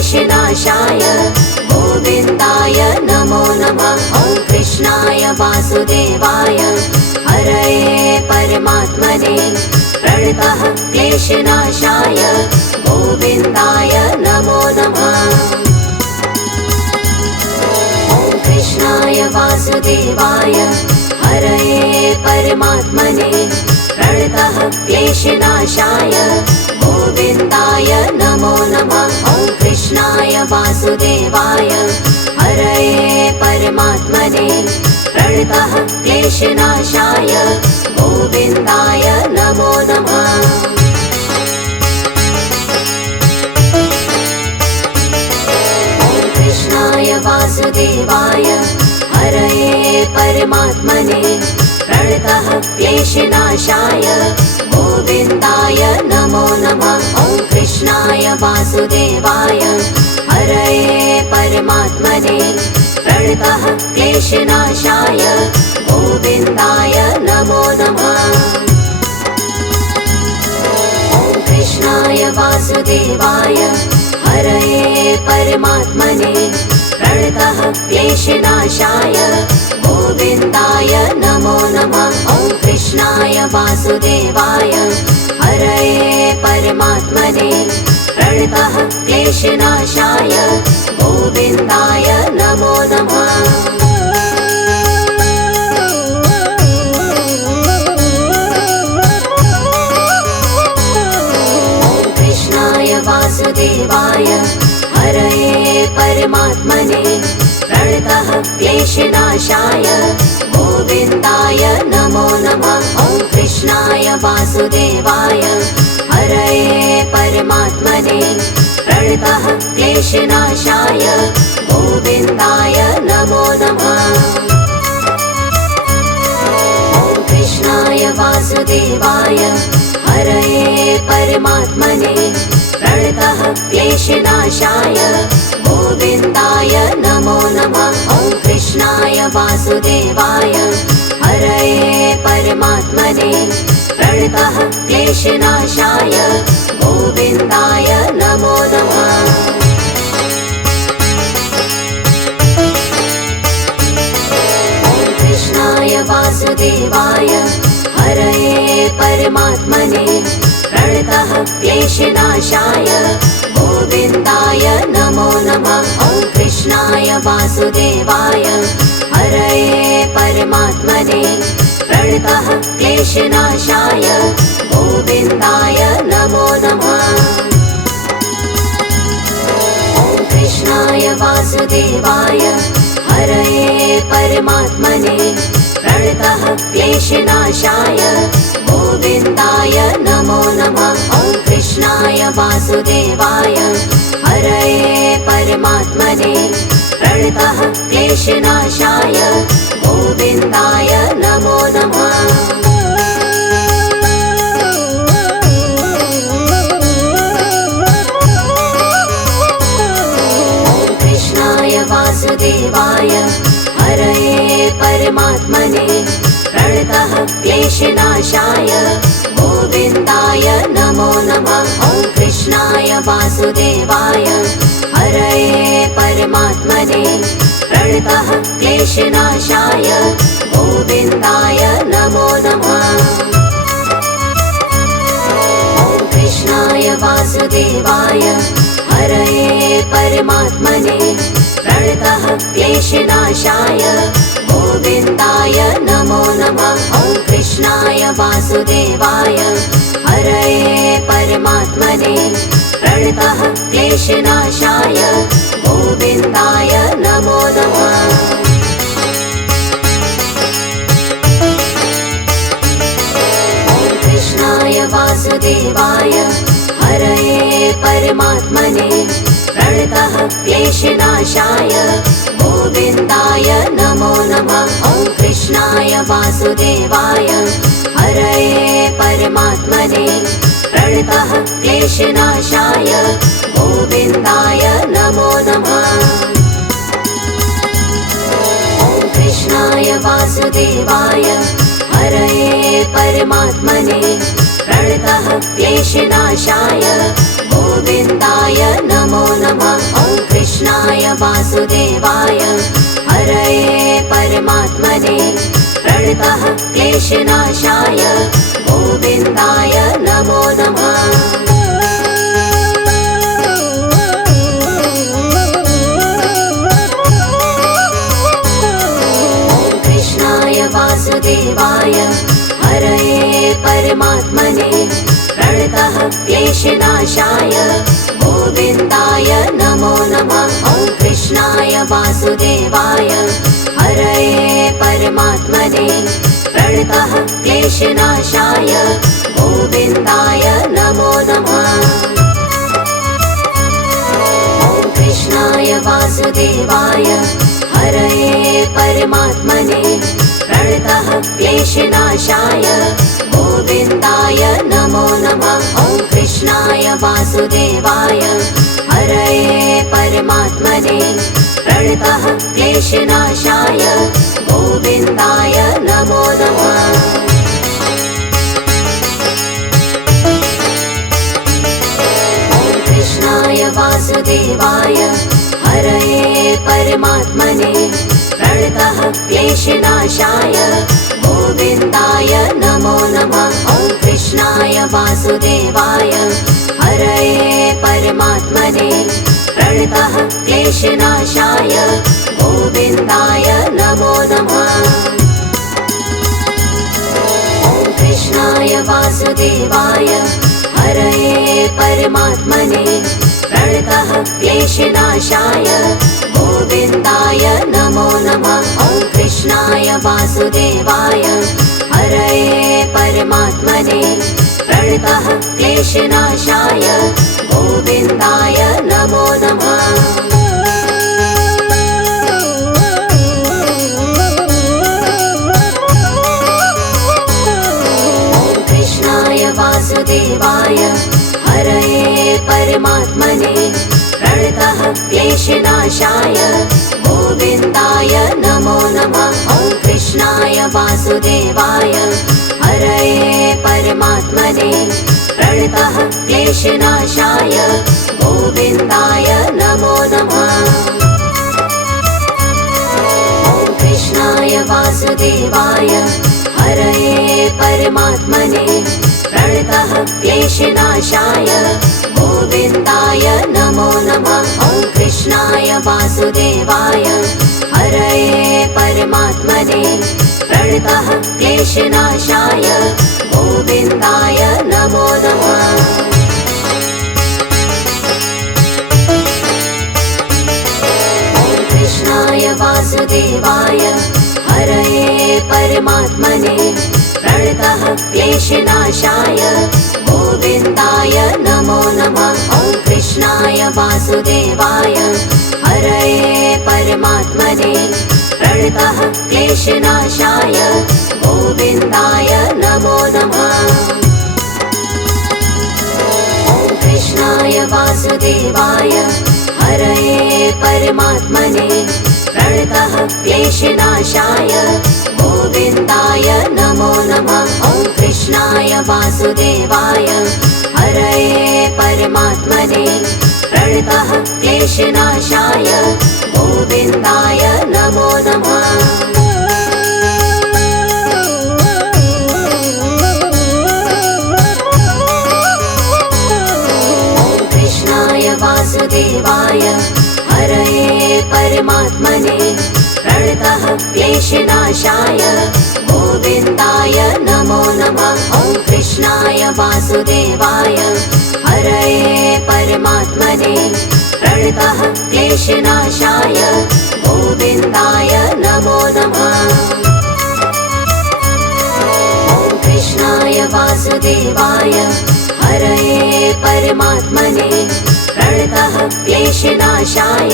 क्लेशनाशाय गोविन्दाय नमो नमः। ॐ कृष्णाय वासुदेवाय हरये परमात्मने प्रणतः क्लेशनाशाय गोविन्दाय नमो नमः। ॐ कृष्णाय वासुदेवाय हरये परमात्मने प्रणतः क्लेशनाशाय गोविन्दाय नमो नमः। ॐ कृष्णाय वासुदेवाय हरये परमात्मने प्रणतः क्लेशनाशाय गोविन्दाय नमो नमः। ॐ कृष्णाय वासुदेवाय हरये परमात्मने प्रणतः क्लेशनाशाय गोविन्दाय नमो नमः। ॐ कृष्णाय वासुदेवाय हरये परमात्मने प्रणतः क्लेशनाशाय गोविन्दाय नमो नमः। ॐ कृष्णाय वासुदेवाय हरये परमात्मने प्रणतः क्लेशनाशाय गोविन्दाय नमो नमः। ॐ कृष्णाय वासुदेवाय हरये परमात्मने प्रणतः क्लेशनाशाय गोविन्दाय नमो नमः। ॐ कृष्णाय वासुदेवाय हरये परमात्मने प्रणतः क्लेशनाशाय गोविन्दाय नमो नमः। ॐ कृष्णाय वासुदेवाय हरये परमात्मने प्रणतः क्लेशनाशाय गोविन्दाय नमो नमः। ॐ कृष्णाय वासुदेवाय हरये परमात्मने प्रणतः क्लेशनाशाय गोविन्दाय नमो नमः। ॐ कृष्णाय वासुदेवाय हरये परमात्मने प्रणतः क्लेशनाशाय गोविन्दाय नमो नमः। ॐ कृष्णाय वासुदेवाय हरये परमात्मने प्रणतः क्लेशनाशाय गोविन्दाय नमो नमः। ॐ कृष्णाय वासुदेवाय हरये परमात्मने प्रणतः क्लेशनाशाय गोविन्दाय नमो नमः। ॐ कृष्णाय वासुदेवाय हरये परमात्मने प्रणतः क्लेशनाशाय गोविन्दाय नमो नमः। ॐ कृष्णाय वासुदेवाय हरये परमात्मने प्रणतः क्लेशनाशाय गोविन्दाय नमो नमः। ॐ कृष्णाय वासुदेवाय हरये परमात्मने प्रणतः क्लेशनाशाय गोविन्दाय नमो नमः। ॐ कृष्णाय वासुदेवाय हरये परमात्मने प्रणतः क्लेशनाशाय गोविन्दाय नमो नमः। ॐ कृष्णाय वासुदेवाय हरये परमात्मने प्रणतः क्लेशनाशाय गोविन्दाय नमो नमः। ॐ कृष्णाय वासुदेवाय हरये परमात्मने प्रणतः क्लेशनाशाय गोविन्दाय नमो नमः। ॐ कृष्णाय वासुदेवाय हरये परमात्मने प्रणतः क्लेशनाशाय गोविन्दाय नमो नमः। ॐ कृष्णाय वासुदेवाय हरये परमात्मने प्रणतः क्लेशनाशाय गोविन्दाय नमो नमः। ॐ कृष्णाय वासुदेवाय हरये परमात्मने प्रणतः क्लेशनाशाय गोविन्दाय नमो नमः। वासुदेवाय हरये परमात्मने प्रणतः क्लेशनाशाय गोविन्दाय नमो नमः। वासुदेवाय हरये परमात्मने प्रणतः क्लेशनाशाय गोविन्दाय नमो नमः। ॐ कृष्णाय वासुदेवाय हरये परमात्मने प्रणतः क्लेशनाशाय गोविन्दाय नमो नमः। ॐ कृष्णाय वासुदेवाय हरये परमात्मने प्रणतः क्लेशनाशाय गोविन्दाय नमो नमः। ॐ कृष्णाय वासुदेवाय हरये परमात्मने प्रणतः क्लेशनाशाय गोविन्दाय नमो नमः। ॐ कृष्णाय वासुदेवाय हरये परमात्मने प्रणतः क्लेशनाशाय गोविन्दाय नमो नमः। ॐ कृष्णाय वासुदेवाय हरये परमात्मने प्रणतः क्लेशनाशाय गोविन्दाय नमो नमः। ॐ कृष्णाय वासुदेवाय हरये परमात्मने प्रणतः क्लेशनाशाय गोविन्दाय नमो नमः। ॐ कृष्णाय वासुदेवाय हरये परमात्मने प्रणतः क्लेशनाशाय गोविन्दाय नमो नमः। ॐ कृष्णाय वासुदेवाय हरये परमात्मने प्रणतः क्लेशनाशाय गोविन्दाय नमो नमः। ॐ कृष्णाय वासुदेवाय हरये परमात्मने प्रणतः क्लेशनाशाय गोविन्दाय नमो नमः। ॐ कृष्णाय वासुदेवाय हरये परमात्मने प्रणतः क्लेशनाशाय गोविन्दाय नमो नमः। ॐ कृष्णाय वासुदेवाय हरये परमात्मने प्रणतः क्लेशनाशाय गोविन्दाय नमो नमः। ॐ कृष्णाय वासुदेवाय हरये परमात्मने प्रणतः क्लेशनाशाय गोविन्दाय नमो नमः। ॐ कृष्णाय वासुदेवाय हरये परमात्मने प्रणतः क्लेशनाशाय गोविन्दाय नमो नमः। ॐ कृष्णाय वासुदेवाय हरये परमात्मने प्रणतः क्लेशनाशाय गोविन्दाय नमो नमः। ॐ कृष्णाय वासुदेवाय हरये परमात्मने प्रणतः क्लेशनाशाय गोविन्दाय नमो नमः। ॐ कृष्णाय वासुदेवाय हरये परमात्मने प्रणतः क्लेशनाशाय गोविन्दाय नमो नमः। ॐ कृष्णाय वासुदेवाय हरये परमात्मने प्रणतः क्लेशनाशाय गोविन्दाय नमो नमः। ॐ कृष्णाय वासुदेवाय हरये परमात्मने प्रणतः क्लेशनाशाय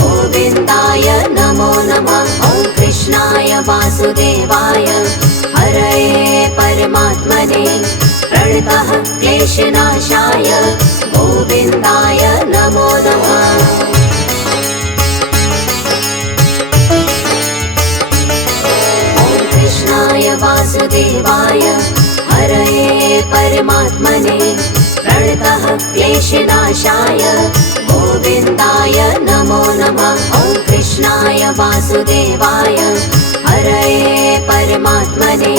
गोविन्दाय नमो नमः। ॐ कृष्णाय वासुदेवाय हरये परमात्मने प्रणतः क्लेशनाशाय गोविन्दाय नमो नमः। ॐ कृष्णाय वासुदेवाय हरये परमात्मने प्रणतः क्लेशनाशाय गोविन्दाय नमो नमः। ॐ वासुदेवाय हरये परमात्मने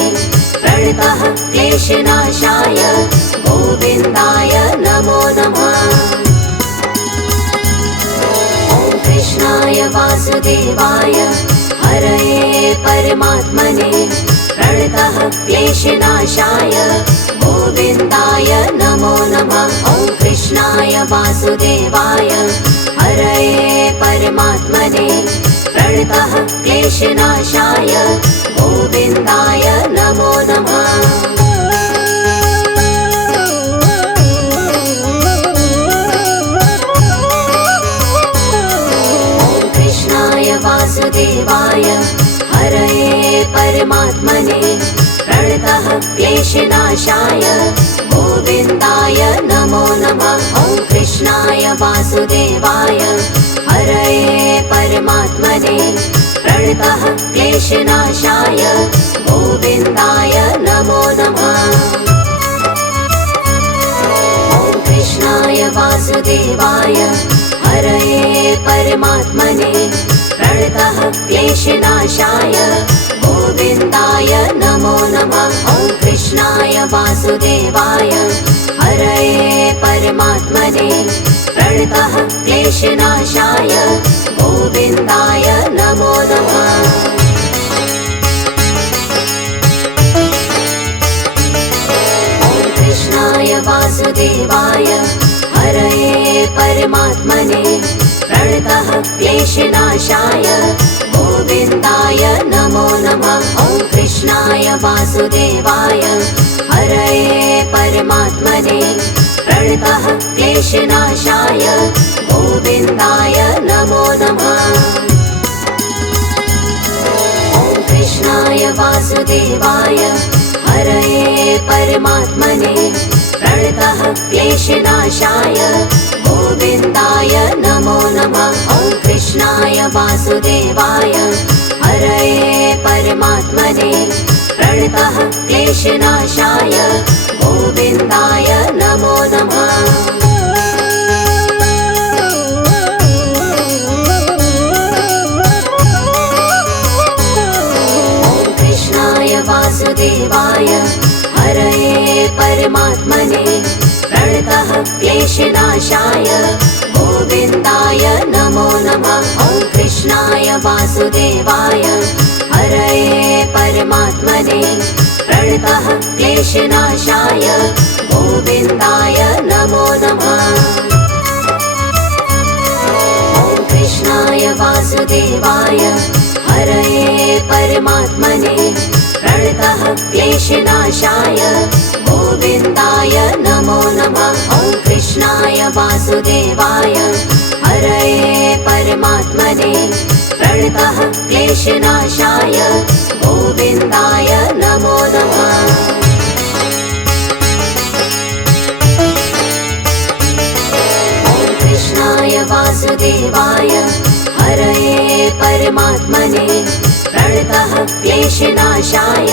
प्रणतः क्लेशनाशाय गोविन्दाय नमो नमः। ॐ कृष्णाय वासुदेवाय हरये परमात्मने प्रणतः क्लेशनाशाय गोविन्दाय नमो नमः। ॐ कृष्णाय वासुदेवाय हरये परमात्मने प्रणतः क्लेशनाशाय गोविन्दाय नमो नमः। ॐ कृष्णाय वासुदेवाय हरये परमात्मने प्रणतः क्लेशनाशाय गोविन्दाय नमो नमः। ॐ कृष्णाय वासुदेवाय हरये परमात्मने प्रणतः क्लेशनाशाय गोविन्दाय नमो नमः। ॐ कृष्णाय वासुदेवाय हरये परमात्मने प्रणतः क्लेशनाशाय गोविन्दाय नमो नमः। ॐ कृष्णाय वासुदेवाय हरये परमात्मने प्रणतः क्लेशनाशाय गोविन्दाय नमो नमः। ॐ कृष्णाय वासुदेवाय हरये परमात्मने प्रणतः क्लेशनाशाय गोविन्दाय नमो नमः। ॐ कृष्णाय वासुदेवाय हरये परमात्मने प्रणतः क्लेशनाशाय गोविन्दाय नमो नमः। ॐ कृष्णाय वासुदेवाय हरये परमात्मने प्रणतः क्लेशनाशाय गोविन्दाय नमो नमः। ॐ कृष्णाय वासुदेवाय हरये परमात्मने प्रणतः क्लेशनाशाय गोविन्दाय नमो नमः। ॐ कृष्णाय वासुदेवाय हरये परमात्मने प्रणतः क्लेशनाशाय गोविन्दाय नमो नमः। ॐ कृष्णाय वासुदेवाय हरये परमात्मने प्रणतः क्लेशनाशाय गोविन्दाय नमो नमः। ॐ कृष्णाय वासुदेवाय हरये परमात्मने प्रणतः क्लेशनाशाय गोविन्दाय नमो नमः। ॐ कृष्णाय वासुदेवाय हरये परमात्मने प्रणतः क्लेशनाशाय गोविन्दाय नमो नमः। ॐ कृष्णाय वासुदेवाय हरये परमात्मने प्रणतः क्लेशनाशाय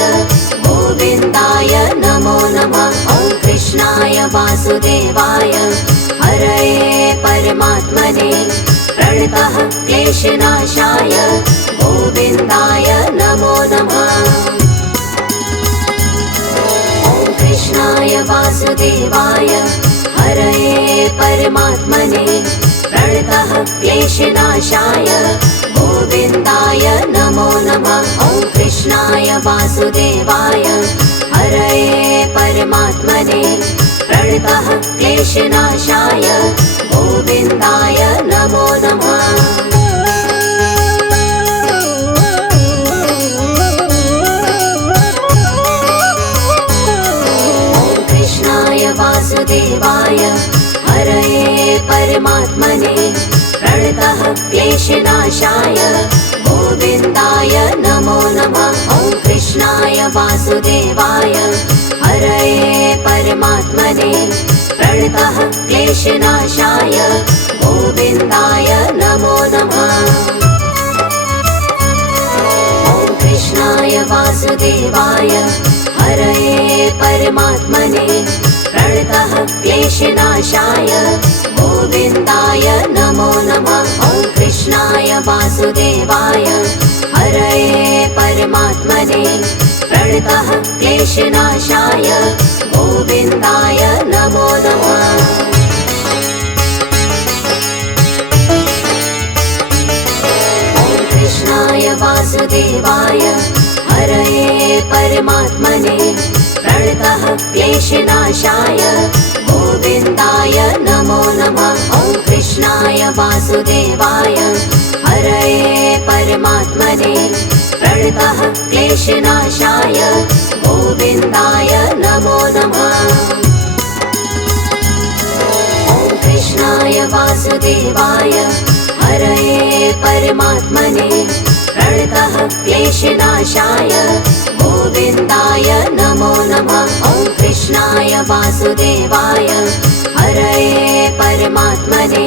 गोविन्दाय नमो नमः। ॐ कृष्णाय वासुदेवाय हरये परमात्मने प्रणतः क्लेशनाशाय गोविन्दाय नमो नमः। ॐ कृष्णाय वासुदेवाय हरये परमात्मने प्रणतः क्लेशनाशाय गोविन्दाय नमो नमः। ॐ कृष्णाय वासुदेवाय हरये परमात्मने प्रणतः क्लेशनाशाय गोविन्दाय नमो नमः। ॐ कृष्णाय वासुदेवाय हरये परमात्मने प्रणतः क्लेशनाशाय गोविन्दाय नमो नमः। ॐ कृष्णाय वासुदेवाय हरये परमात्मने प्रणतः क्लेशनाशाय गोविन्दाय नमो नमः। ॐ कृष्णाय वासुदेवाय हरये परमात्मने प्रणतः क्लेशनाशाय गोविन्दाय नमो नमः। ॐ कृष्णाय वासुदेवाय हरये परमात्मने प्रणतः क्लेशनाशाय गोविन्दाय नमो नमः। कृष्णाय वासुदेवाय हरये परमात्मने प्रणतः क्लेशनाशाय गोविन्दाय नमो नमः। ॐ कृष्णाय वासुदेवाय हरये परमात्मने प्रणतः क्लेशनाशाय गोविन्दाय नमो नमः। ॐ कृष्णाय वासुदेवाय हरये परमात्मने प्रणतः क्लेशनाशाय गोविन्दाय नमो नमः। ॐ कृष्णाय वासुदेवाय हरये परमात्मने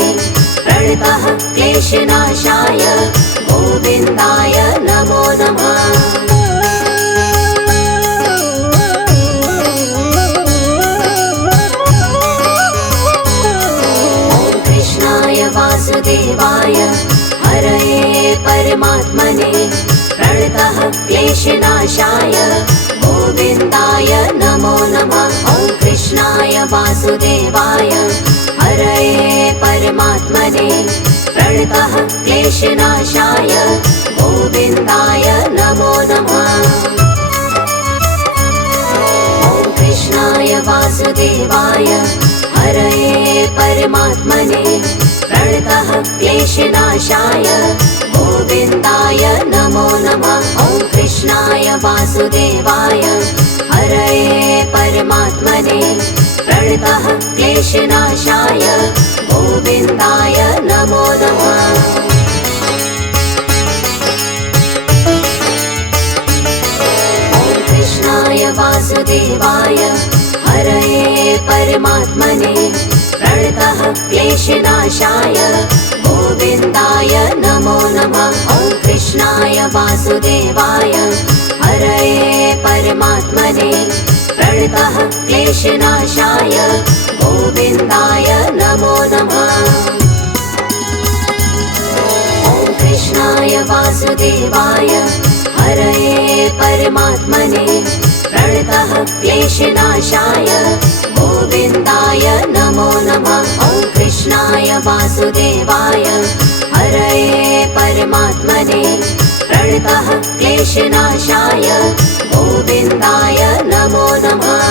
प्रणतः क्लेशनाशाय गोविन्दाय नमो नमः। वासुदेवाय हरये परमात्मने प्रणतः क्लेशनाशाय गोविन्दाय नमो नमः। ॐ कृष्णाय वासुदेवाय हरये परमात्मने प्रणतः क्लेशनाशाय गोविन्दाय नमो नमः। ॐ कृष्णाय वासुदेवाय हरये परमात्मने प्रणतः क्लेशनाशाय गोविन्दाय नमो नमः। ॐ कृष्णाय वासुदेवाय हरये परमात्मने प्रणतः क्लेशनाशाय गोविन्दाय नमो नमः। ॐ कृष्णाय वासुदेवाय हरये परमात्मने प्रणतः क्लेशनाशाय गोविन्दाय नमो नमः। ॐ कृष्णाय वासुदेवाय हरये परमात्मने प्रणतः क्लेशनाशाय गोविन्दाय नमो नमः। ॐ कृष्णाय वासुदेवाय हरये परमात्मने प्रणतः क्लेशनाशाय गोविन्दाय नमो नमः। ॐ कृष्णाय वासुदेवाय हरये परमात्मने प्रणतः क्लेशनाशाय गोविन्दाय नमो नमः।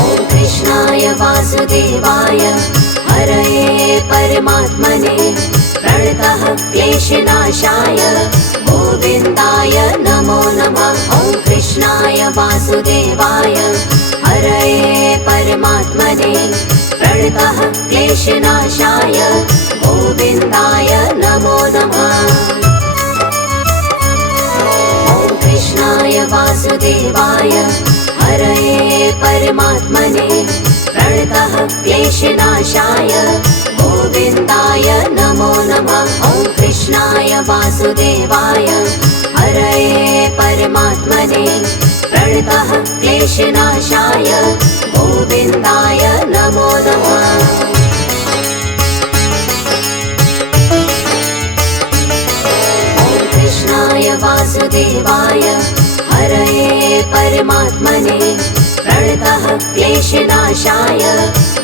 ॐ कृष्णाय वासुदेवाय हरये परमात्मने प्रणतः क्लेशनाशाय गोविन्दाय नमो नमः। ॐ कृष्णाय वासुदेवाय हरये परमात्मने प्रणतः क्लेशनाशाय गोविन्दाय नमो नमः। ॐ कृष्णाय वासुदेवाय हरये परमात्मने प्रणतः क्लेशनाशाय गोविन्दाय नमो नमः। ॐ कृष्णाय वासुदेवाय हरये परमात्मने प्रणतः क्लेशनाशाय गोविन्दाय नमो नमः। ॐ कृष्णाय वासुदेवाय हरये परमात्मने प्रणतः क्लेशनाशाय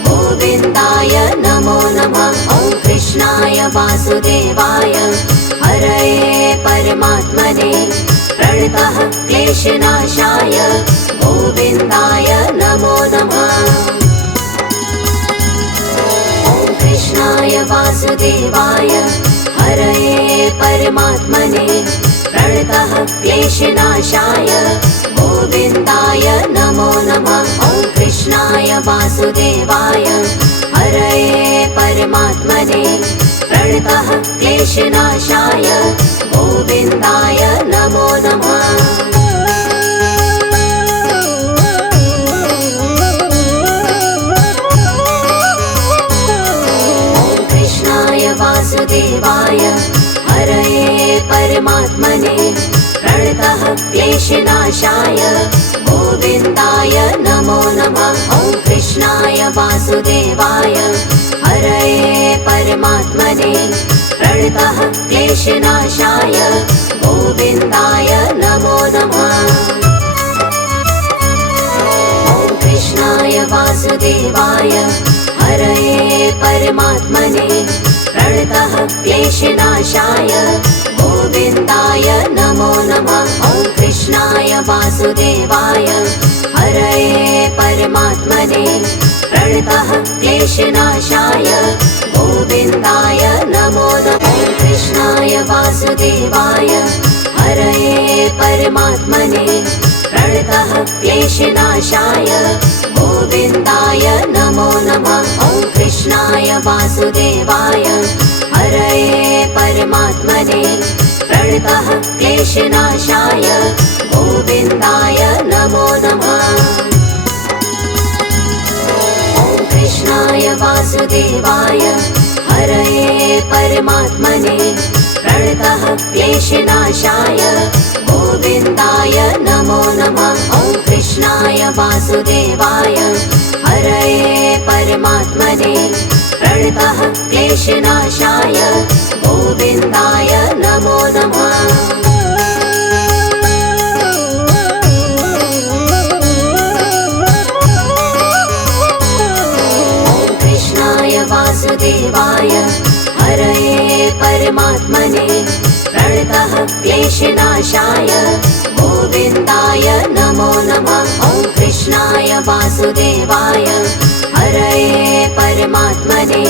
गोविन्दाय नमो नमः। ॐ कृष्णाय वासुदेवाय हरये परमात्मने प्रणतः क्लेशनाशाय गोविन्दाय नमो नमः। ॐ कृष्णाय वासुदेवाय हरये परमात्मने प्रणतः क्लेशनाशाय गोविन्दाय नमो नमः। ॐ कृष्णाय वासुदेवाय हरये परमात्मने प्रणतः क्लेशनाशाय गोविन्दाय नमो नमः। ॐ कृष्णाय वासुदेवाय हरये परमात्मने प्रणतः क्लेशनाशाय गोविन्दाय नमो नमः। कृष्णाय वासुदेवाय हरये परमात्मने प्रणतः क्लेशनाशाय गोविन्दाय नमो नमः। ॐ कृष्णाय वासुदेवाय हरये परमात्मने प्रणतः क्लेशनाशाय गोविन्दाय नमो नमः। ॐ कृष्णाय वासुदेवाय हरये परमात्मने प्रणतः क्लेशनाशाय गोविन्दाय नमो नमः। ॐ कृष्णाय वासुदेवाय हरये परमात्मने प्रणतः क्लेशनाशाय गोविन्दाय नमो नमः। ॐ कृष्णाय वासुदेवाय हरये परमात्मने प्रणतः क्लेशनाशाय गोविन्दाय नमो नमः। ॐ कृष्णाय वासुदेवाय हरये परमात्मने प्रणतः क्लेशनाशाय गोविन्दाय नमो नमः। ॐ कृष्णाय वासुदेवाय हरये परमात्मने प्रणतः क्लेशनाशाय गोविन्दाय नमो नमः। ॐ कृष्णाय वासुदेवाय हरये परमात्मने प्रणतः क्लेशनाशाय गोविन्दाय नमो नमः। ॐ कृष्णाय वासुदेवाय हरये परमात्मने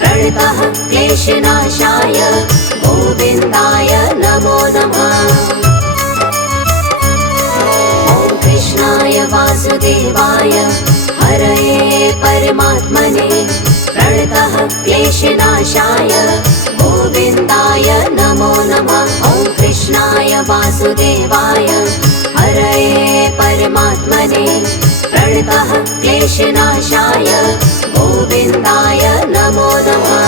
प्रणतः क्लेशनाशाय गोविन्दाय नमो नमः। ॐ कृष्णाय वासुदेवाय हरये परमात्मने प्रणतः क्लेशनाशाय गोविन्दाय नमो नमः। ॐ कृष्णाय वासुदेवाय हरये परमात्मने प्रणतः क्लेशनाशाय गोविन्दाय नमो नमः।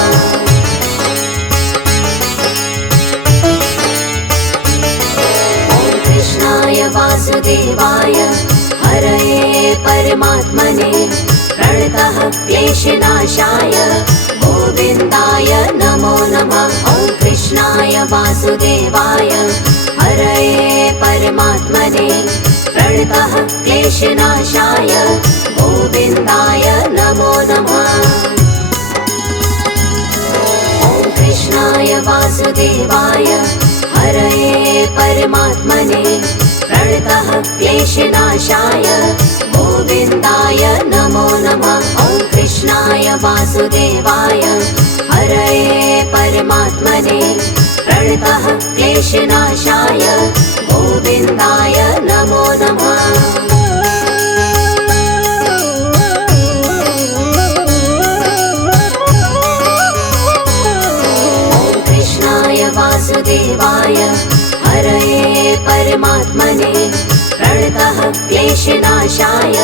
ॐ कृष्णाय वासुदेवाय हरये परमात्मने प्रणतः क्लेशनाशाय गोविन्दाय नमो नमः। ॐ कृष्णाय वासुदेवाय हरये परमात्मने प्रणतः क्लेशनाशाय गोविन्दाय नमो नमः। ॐ कृष्णाय वासुदेवाय हरये परमात्मने प्रणतः क्लेशनाशाय गोविन्दाय नमो नमः। ॐ कृष्णाय वासुदेवाय हरये परमात्मने प्रणतः क्लेशनाशाय गोविन्दाय नमो नमः। ॐ कृष्णाय वासुदेवाय हरये परमात्मने प्रणतः क्लेशनाशाय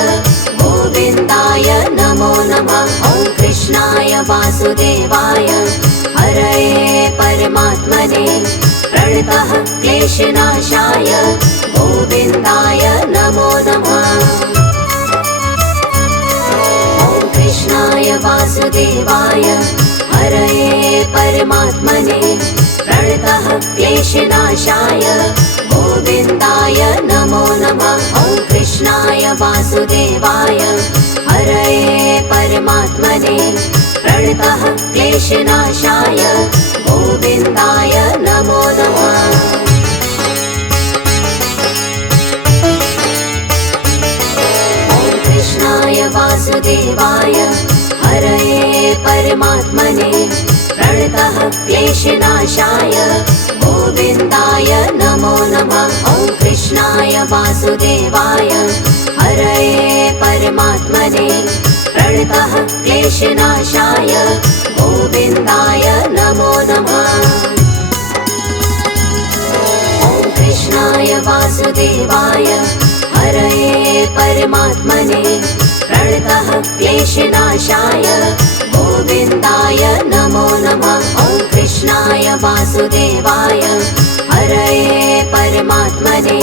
गोविन्दाय नमो नमः। ॐ कृष्णाय वासुदेवाय हरये परमात्मने प्रणतः क्लेशनाशाय गोविन्दाय नमो नमः। ॐ कृष्णाय वासुदेवाय हरये परमात्मने प्रणतः क्लेशनाशाय गोविन्दाय नमो नमः। ॐ कृष्णाय वासुदेवाय हरये परमात्मने प्रणतः क्लेशनाशाय गोविन्दाय नमो नमः। ॐ कृष्णाय वासुदेवाय हरये परमात्मने प्रणतः क्लेशनाशाय गोविन्दाय नमो नमः। ॐ कृष्णाय वासुदेवाय हरये परमात्मने प्रणतः क्लेशनाशाय गोविन्दाय नमो नमः। ॐ कृष्णाय वासुदेवाय हरये परमात्मने प्रणतः क्लेशनाशाय गोविन्दाय नमो नमः। ॐ कृष्णाय वासुदेवाय हरये परमात्मने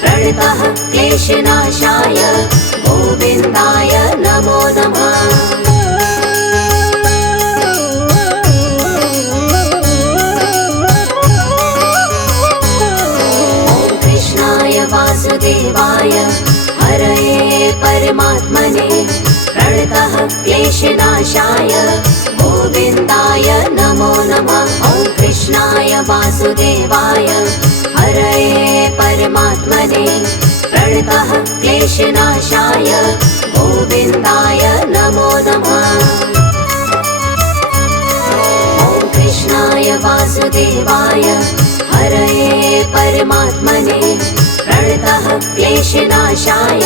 प्रणतः क्लेशनाशाय गोविन्दाय नमो नमः। परमात्मने प्रणतः क्लेशनाशाय गोविन्दाय नमो नमः। ॐ कृष्णाय वासुदेवाय हरये परमात्मने प्रणतः क्लेशनाशाय गोविन्दाय नमो नमः। ॐ कृष्णाय वासुदेवाय हरये परमात्मने प्रणतः क्लेशनाशाय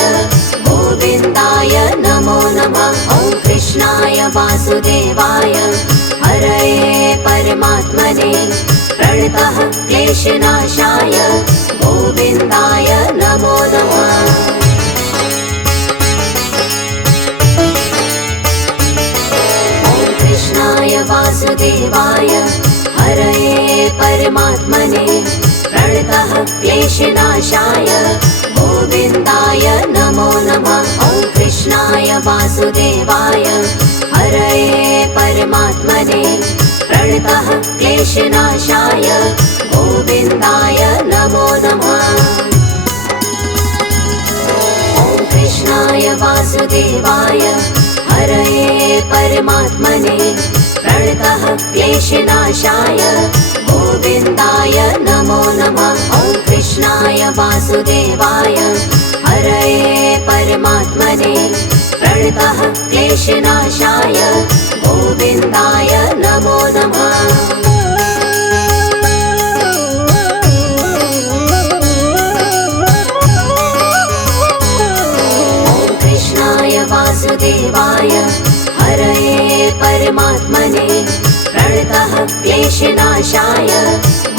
गोविन्दाय नमो नमः। ॐ कृष्णाय वासुदेवाय हरये परमात्मने प्रणतः क्लेशनाशाय गोविन्दाय नमो नमः। ॐ कृष्णाय वासुदेवाय हरये परमात्मने प्रणतः क्लेशनाशाय गोविन्दाय नमो नमः। ॐ कृष्णाय वासुदेवाय हरये परमात्मने प्रणतः क्लेशनाशाय गोविन्दाय नमो नमः। ॐ कृष्णाय वासुदेवाय हरये परमात्मने प्रणतः क्लेशनाशाय गोविन्दाय नमो नमः। ॐ कृष्णाय वासुदेवाय हरये परमात्मने प्रणतः क्लेशनाशाय गोविन्दाय नमो नमः। ॐ कृष्णाय वासुदेवाय हरये परमात्मने प्रणतः क्लेशनाशाय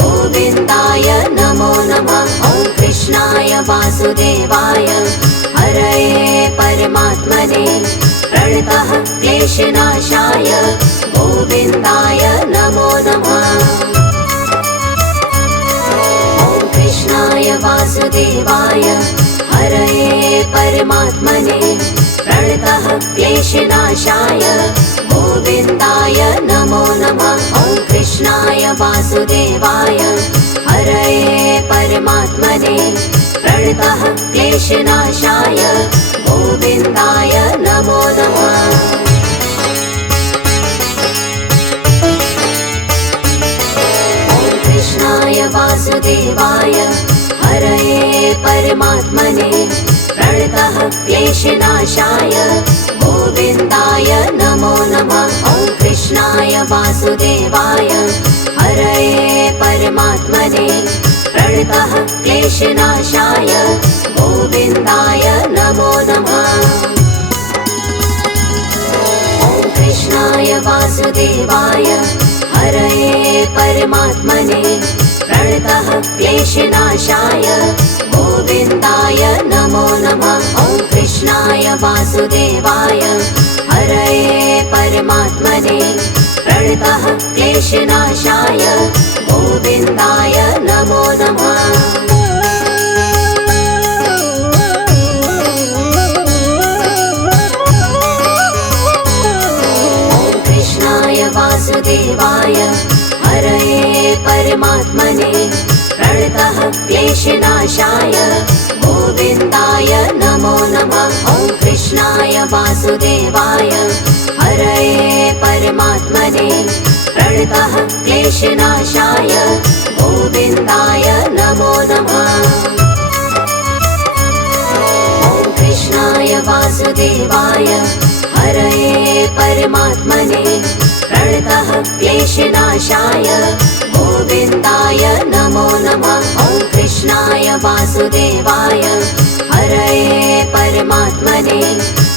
गोविन्दाय नमो नमः। ॐ कृष्णाय वासुदेवाय हरये परमात्मने प्रणतः क्लेशनाशाय गोविन्दाय नमो नमः। ॐ कृष्णाय वासुदेवाय हरये परमात्मने प्रणतः क्लेशनाशाय गोविन्दाय नमो नमः। ॐ कृष्णाय वासुदेवाय हरये परमात्मने प्रणतः क्लेशनाशाय गोविन्दाय नमो नमः। ॐ कृष्णाय वासुदेवाय हरये परमात्मने प्रणतः क्लेशनाशाय गोविन्दाय नमो नमः। ॐ कृष्णाय वासुदेवाय हरये परमात्मने प्रणतः क्लेशनाशाय गोविन्दाय नमो नमः। ॐ कृष्णाय वासुदेवाय हरये परमात्मने प्रणतः क्लेशनाशाय गोविन्दाय नमो नमः। ॐ कृष्णाय वासुदेवाय हरये परमात्मने प्रणतः क्लेशनाशाय गोविन्दाय नमो नमः। ॐ कृष्णाय वासुदेवाय हरये परमात्मने प्रणतः क्लेशनाशाय गोविन्दाय नमो नमः। ॐ कृष्णाय वासुदेवाय हरये परमात्मने प्रणतः क्लेशनाशाय गोविन्दाय नमो नमः। ॐ कृष्णाय वासुदेवाय हरये परमात्मने प्रणतः क्लेशनाशाय गोविन्दाय नमो नमः। ॐ कृष्णाय वासुदेवाय हरये परमात्मने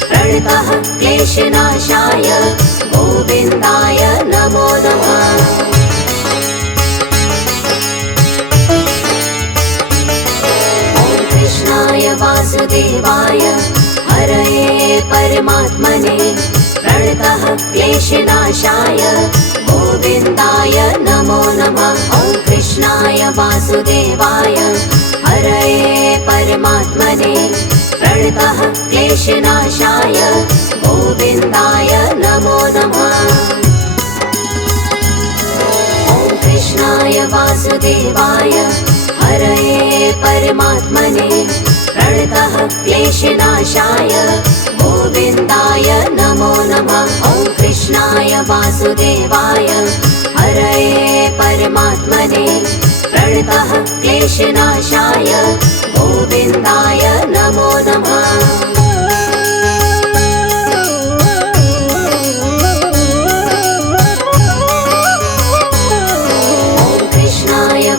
प्रणतः क्लेशनाशाय गोविन्दाय नमो नमः। ॐ कृष्णाय वासुदेवाय हरये परमात्मने प्रणतः क्लेशनाशाय गोविन्दाय नमो नमः। ॐ कृष्णाय वासुदेवाय हरये परमात्मने प्रणतः क्लेशनाशाय गोविन्दाय नमो नमः। ॐ कृष्णाय वासुदेवाय हरये परमात्मने प्रणतः क्लेशनाशाय वासुदेवाय हरये परमात्मने प्रणतः क्लेशनाशाय गोविन्दाय नमो नमः।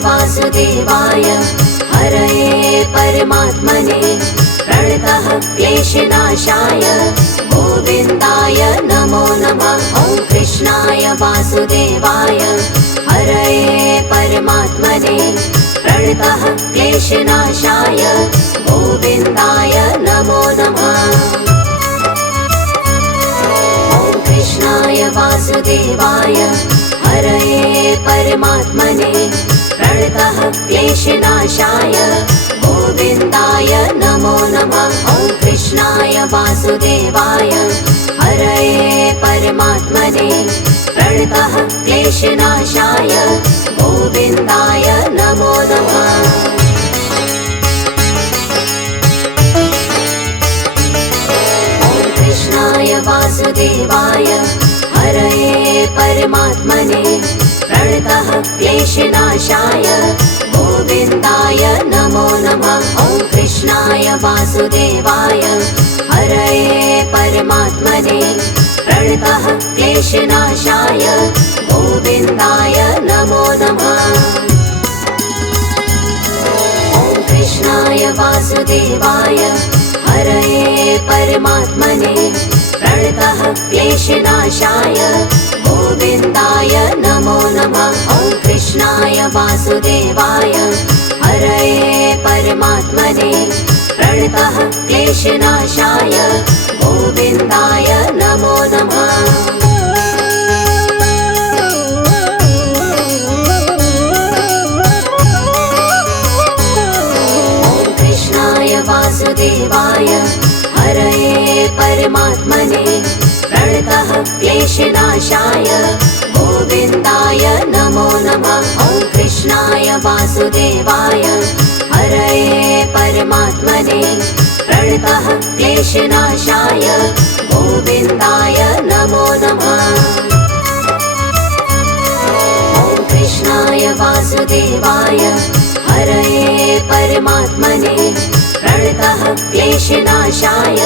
वासुदेवाय हरये परमात्मने प्रणतः क्लेशनाशाय गोविन्दाय नमो नमः। ॐ कृष्णाय वासुदेवाय हरये परमात्मने प्रणतः क्लेशनाशाय गोविन्दाय नमो नमः। ॐ कृष्णाय वासुदेवाय हरये परमात्मने प्रणतः क्लेशनाशाय गोविन्दाय नमो नमः। ॐ कृष्णाय वासुदेवाय हरये परमात्मने प्रणतः क्लेशनाशाय गोविन्दाय नमो नमः। ॐ कृष्णाय वासुदेवाय हरये परमात्मने प्रणतः क्लेशनाशाय गोविन्दाय नमो नमः। ॐ कृष्णाय वासुदेवाय हरये परमात्मने प्रणतः क्लेशनाशाय गोविन्दाय नमो नमः। ॐ कृष्णाय वासुदेवाय हरये परमात्मने प्रणतः क्लेशनाशाय गोविन्दाय नमो नमः। ॐ कृष्णाय वासुदेवाय हरये परमात्मने प्रणतः क्लेशनाशाय गोविन्दाय नमो नमः। ॐ कृष्णाय वासुदेवाय हरये परमात्मने प्रणतः क्लेशनाशाय गोविन्दाय नमो नमः। ॐ कृष्णाय वासुदेवाय हरये परमात्मने प्रणतः क्लेशनाशाय गोविन्दाय नमो नमः। ॐ कृष्णाय वासुदेवाय हरये परमात्मने प्रणतः क्लेशनाशाय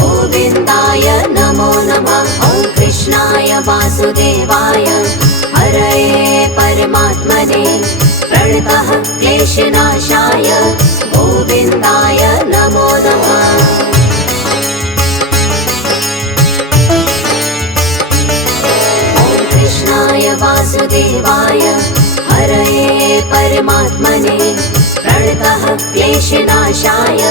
गोविन्दाय नमो नमः। ॐ कृष्णाय वासुदेवाय हरये परमात्मने प्रणतः क्लेशनाशाय गोविन्दाय नमो नमः। ॐ कृष्णाय वासुदेवाय हरये परमात्मने प्रणतः क्लेशनाशाय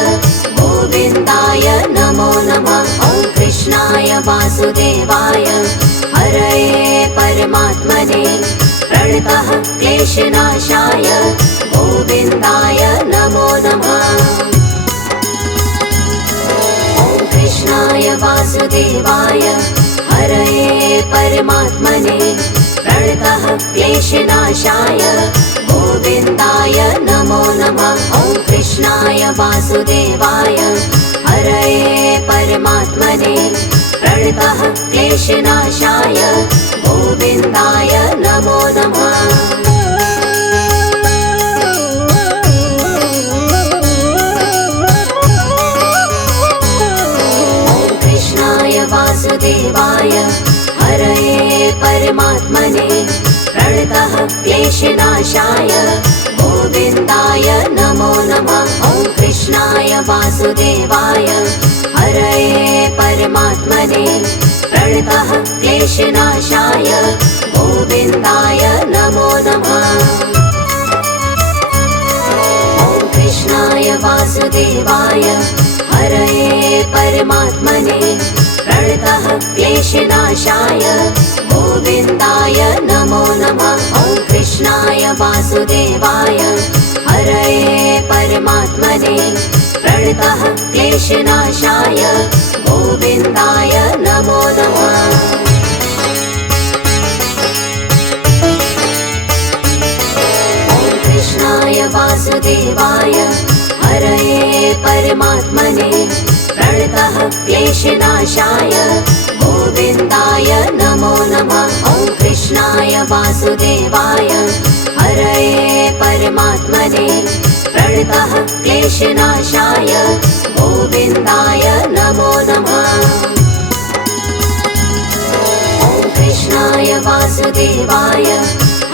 गोविन्दाय नमो नमः। ॐ कृष्णाय वासुदेवाय हरये परमात्मने प्रणतः क्लेशनाशाय गोविन्दाय नमो नमः। ॐ कृष्णाय वासुदेवाय हरये परमात्मने प्रणतः क्लेशनाशाय गोविन्दाय नमो नमः। ॐ कृष्णाय वासुदेवाय हरये परमात्मने प्रणतः क्लेशनाशाय गोविन्दाय नमो नमः। ॐ कृष्णाय वासुदेवाय हरये परमात्मने प्रणतः क्लेशनाशाय गोविन्दाय नमो नमः। ॐ कृष्णाय वासुदेवाय हरये परमात्मने प्रणतः क्लेशनाशाय गोविन्दाय नमो नमः। ॐ कृष्णाय वासुदेवाय हरये परमात्मने प्रणतः क्लेशनाशाय गोविन्दाय नमो नमः। ॐ कृष्णाय वासुदेवाय हरये परमात्मने प्रणतः क्लेशनाशाय गोविन्दाय नमो नमः। ॐ कृष्णाय वासुदेवाय हरये परमात्मने प्रणतः क्लेशनाशाय गोविन्दाय नमो नमः। ॐ कृष्णाय वासुदेवाय हरये परमात्मने प्रणतः क्लेशनाशाय गोविन्दाय नमो नमः। ॐ कृष्णाय वासुदेवाय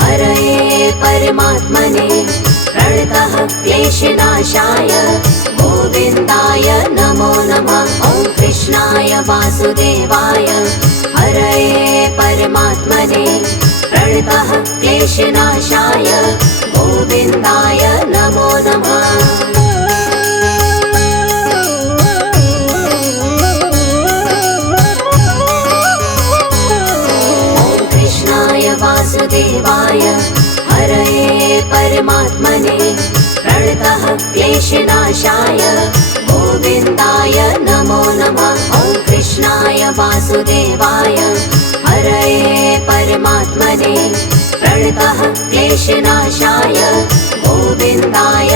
हरये परमात्मने प्रणतः क्लेशनाशाय गोविन्दाय नमो नमः। ॐ कृष्णाय वासुदेवाय हरये परमात्मने प्रणतः क्लेशनाशाय गोविन्दाय नमो नमः। वासुदेवाय हरये परमात्मने प्रणतः क्लेशनाशाय गोविन्दाय नमो नमः। ॐ कृष्णाय वासुदेवाय हरये परमात्मने प्रणतः क्लेशनाशाय गोविन्दाय